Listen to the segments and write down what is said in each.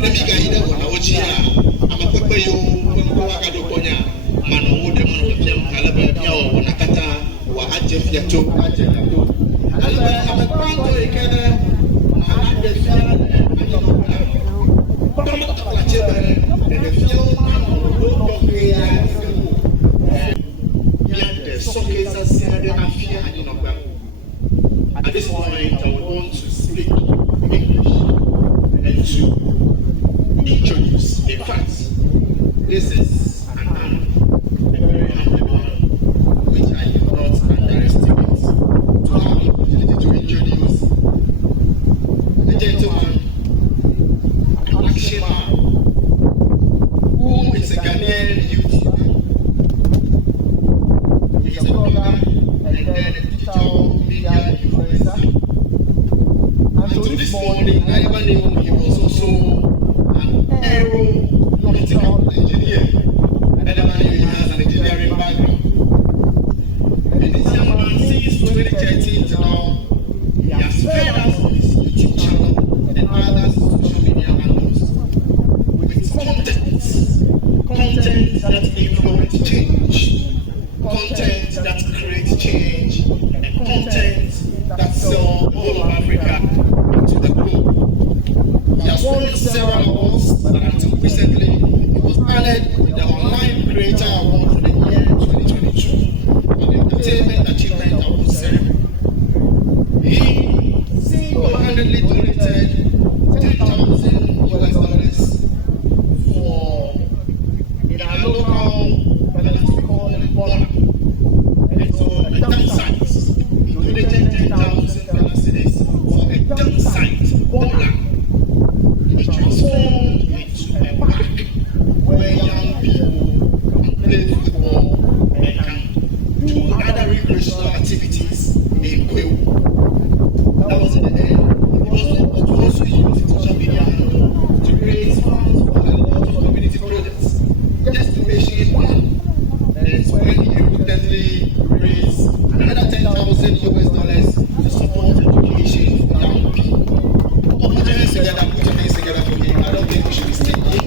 let me get you one. I watch here. I'm a pepper you when go out of Konya. Man, Wode Maya, Calabar, or Nakata, or Ajef Yato, I'm a panto again. I'm the field and the field miade sockets are said and fear and in a at this point, I would want to speak English and to introduce. In fact, this is an honor, a very humble one, which I do not underestimate. To have the opportunity to introduce the gentleman, Akshima, who is a Ghanaian YouTuber. He is a blogger and then a digital media influencer. And so this morning, I never knew he was also an aeronautical engineer. I never knew he has an engineering background. And this young man, since 2013 to now, he has fed us on his YouTube channel and other social media handles with content that influence change, content that creates change, and content that sells the whole of Africa to the globe. He has won several awards, but until recently, he was honored with the Online Creator Award for the year 2022 and the Entertainment Achievement Award ceremony. He single-handedly donated $10,000 for in our local Vanuatu called Volta. And so a dump site, he donated $10,000 for a dump site, Volta, which transformed into a park where young people can play football and can do other recreational activities in Kwewu. That was in the end. It was also used social media to raise funds for a lot of community projects. Just to mention one, and it's when he repeatedly raised another $10,000 to support education for young people. Put your hands together for him. I don't think we should be stingy.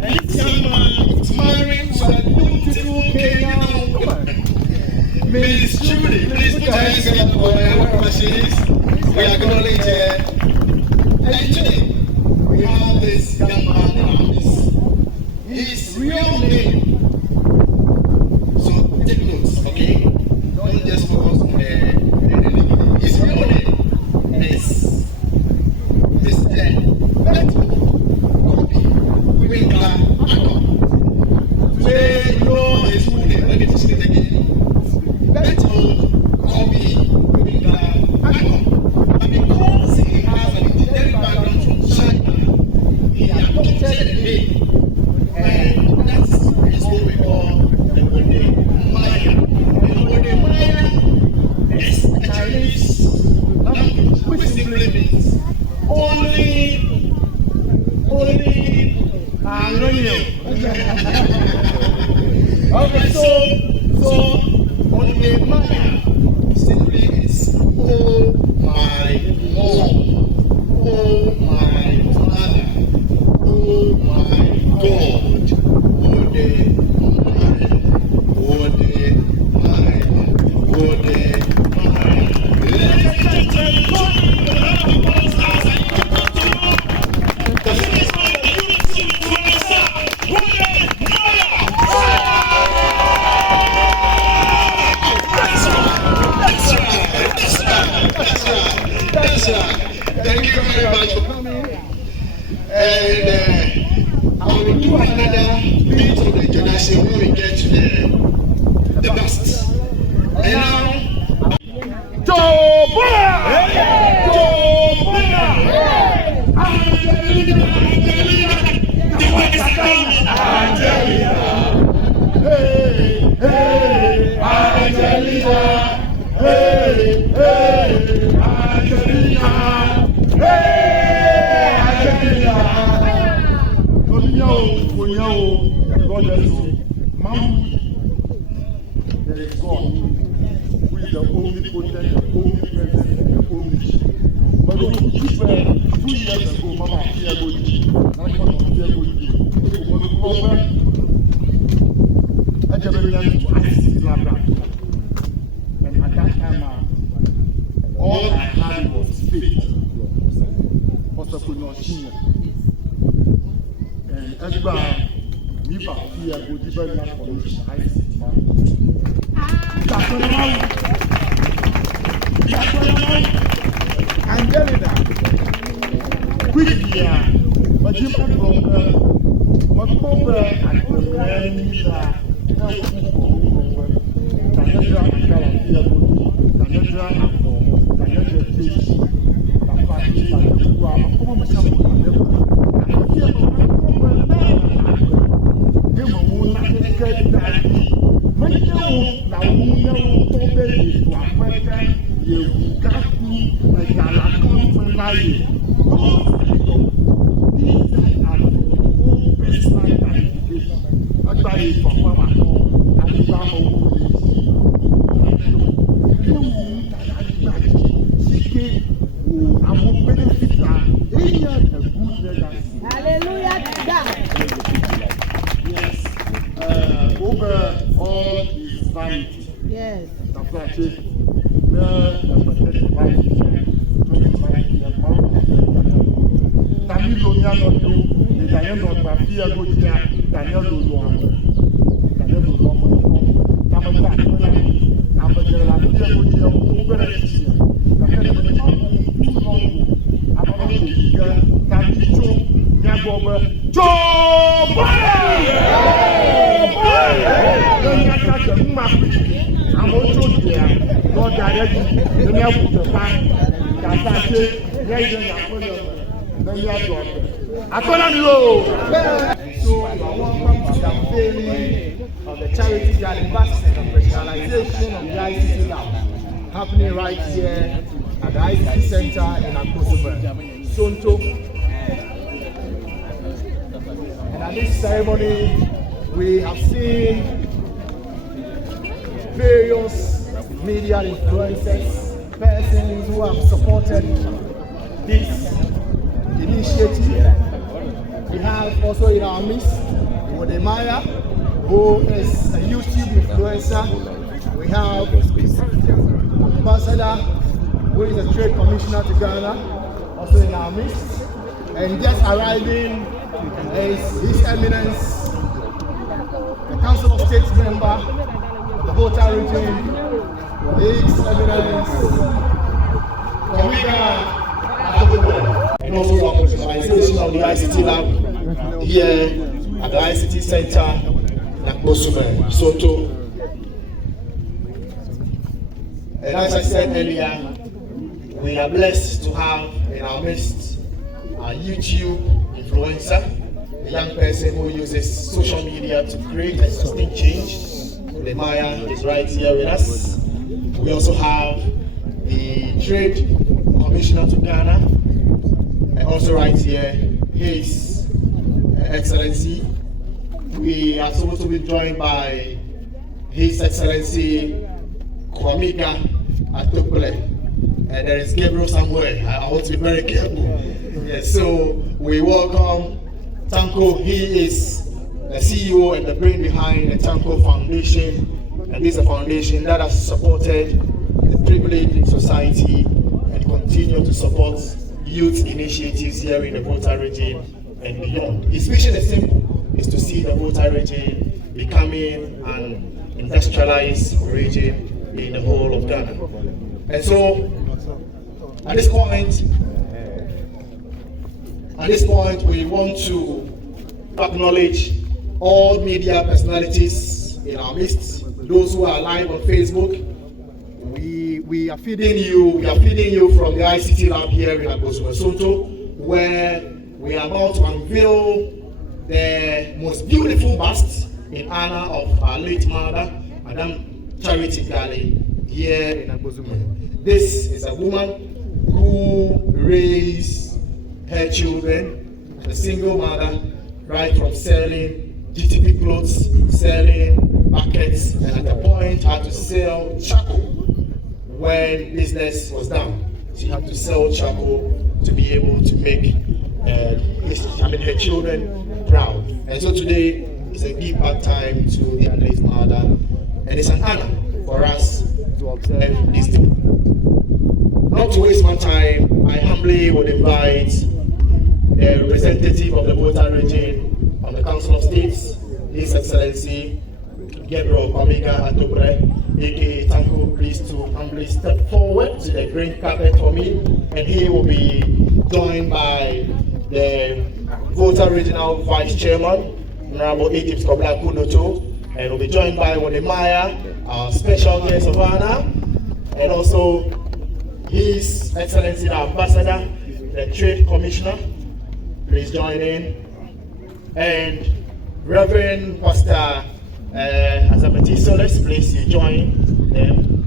And this young man is married to a beautiful Kenyan woman. Miss Judy, please put your hands together for her, wherever she is. We acknowledge her. And today, we have this young man in our midst. His real name. So take notes, okay? Don't just focus on the his real name is Mr. Beto Winkler Ako. Today, you know his full name. Let me just say it again. Beto Winkler Ako. And because he has an engineering background from China, he adopted a name. And that is what we call the Wode Maya. And Wode Maya is a Chinese language which simply means only okay, so Wode Maya simply is oh my mom, oh my father, oh my God. Wode Maya, Wode Maya, Wode Maya. Ladies and gentlemen, the first one that you will see to understand, Wode Maya. That's right. Thank you very much for coming. And I will do another bit of the introduction when we get to the best. And now, towo! The words are coming. Angelina, hey, hey, Angelina, hey, hey, Angelina, hey, Angelina. God bless you. Mom, there is God, who is the only potent, the only present, the only. But 2 years ago, Mama Fiago, I ICT Lab. And at that time, all I had was faith. Also, could not share. And as well, if I fear, go develop for ICT Lab. And then, quickly, but you can go. But over at the Maya, So, welcome to the unveiling of the Charity Galley and Operationalization of the ICT Lab, happening right here at the ICT Center in Agbozume, Sonutu. And at this ceremony, we have seen various media influencers, persons who have supported this initiative. We have also in our midst Wode Maya, who is a YouTube influencer. We have Ambassador, who is a trade commissioner to Ghana, also in our midst. And just arriving is His Eminence, the Council of State member of the Volta Region, His Eminence, and also the operationalization of the ICT Lab here at the ICT Center in Agbozume, Sonutu. And as I said earlier, we are blessed to have in our midst a YouTube influencer, a young person who uses social media to create and sustain change. Wode Maya is right here with us. We also have the Trade Commissioner to Ghana, and also right here, His Excellency. We are supposed to be joined by His Excellency Gabriel, and there is Gabriel somewhere. I want to be very careful. Yes, so we welcome Tanko. He is the CEO and the brain behind the Tanko Foundation, and this is a foundation that has supported the privileged in society and continue to support youth initiatives here in the Volta Region and beyond. His vision is simple, is to see the Volta Region becoming an industrialized region in the whole of Ghana. And so, at this point, we want to acknowledge all media personalities in our midst, those who are live on Facebook. We are feeding you from the ICT Lab here in Agbozume, Sonutu, where we are about to unveil the most beautiful bust in honor of our late mother, Madam Charity Galley, here in Agbozume. This is a woman who raised her children, a single mother, right from selling GTP clothes, selling buckets, and at a point had to sell charcoal when business was down. She had to sell charcoal to make her children proud. And so today is a give back time to the late mother, and it's an honor for us to observe this day. Not to waste my time, I humbly would invite the representative of the Volta Region on the Council of States, His Excellency Gabriel Tanko, aka Tanko, please to humbly step forward to the green carpet for me, and he will be joined by the Volta Regional Vice Chairman, Honorable Egypt Sunutu, and will be joined by Wode Maya, our special guest of honor, and also His Excellency the Ambassador, the Trade Commissioner, please join in, and Reverend Pastor Azamati Solis, please you join them,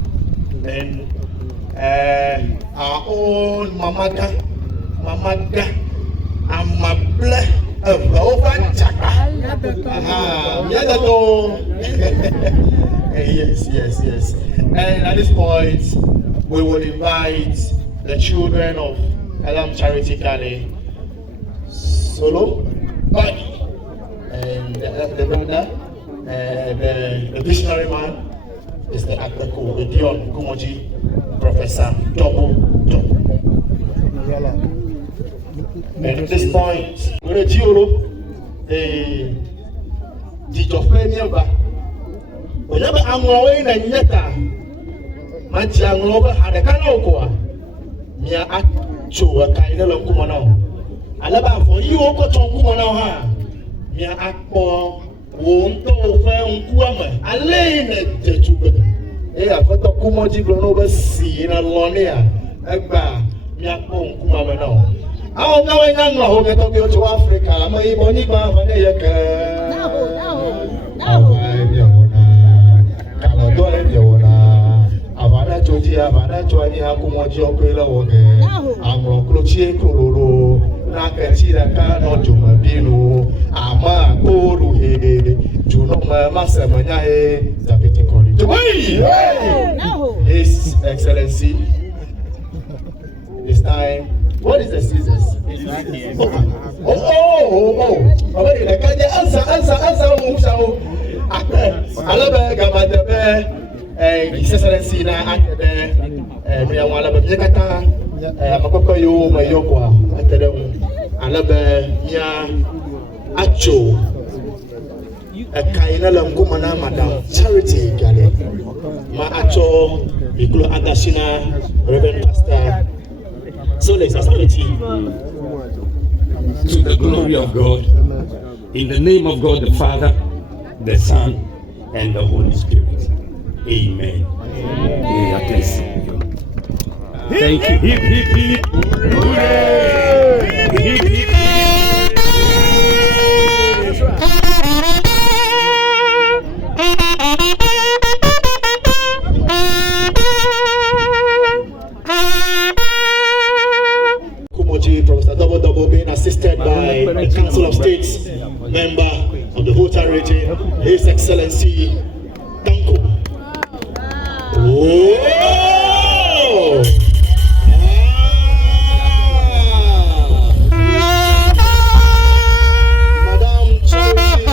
and our own Mamaga, Amable. Yes. And at this point, we will invite the children of Charity Galley, Solo, Buddy, and the brother, the visionary man is the Agbeko Odione Kumordzie, Professor Towo. And at this point, we're going to teach of many of us. Whenever I'm going to Yeta, my young lover had a canoe. Mia Acho, a kind of Kumano. I love for you, Okoton Kumano. Mia Akpo, won't offer Kuama. I lay in the Jetuba. I've got a Kumordzie grown over sea in a Lonia. Agba, Mia Kumano. I'm going to go to Africa. I'm going to go His Excellency, it's time. What is the scissors? His Excellency na akede me wala be kata makoko yo mayokwa akede alabe mia acho kaina languma na Madam Charity Galley ma acho miklo adashina Reverend Pastor. So let's start with you. To the glory of God, in the name of God the Father, the Son, and the Holy Spirit. Amen. Thank you. Hip, hip, hip. Hooray! Hip, hip, hip. Professor Double being assisted by the Council of States member of the Volta Region, His Excellency Tanko. Whoa! Madam Charity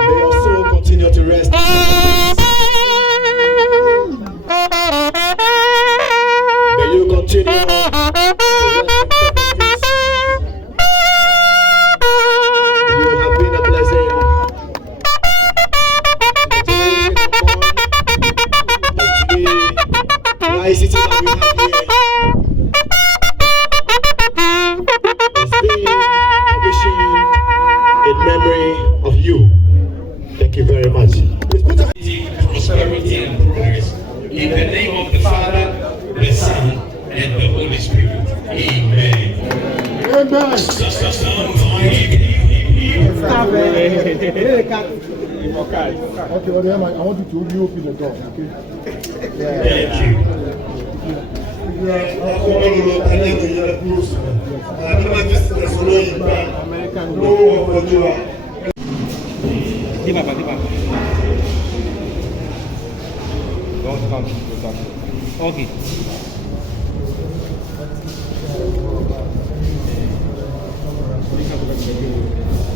may your soul continue to rest. ICT Lab we have here is being in memory of you. Thank you very much. Prosperity and progress. In the name of the Father, the Son, and the Holy Spirit. Amen. Amen. Okay, I want you to reopen the door. Okay. Thank you. don't count with that. Okay. You have to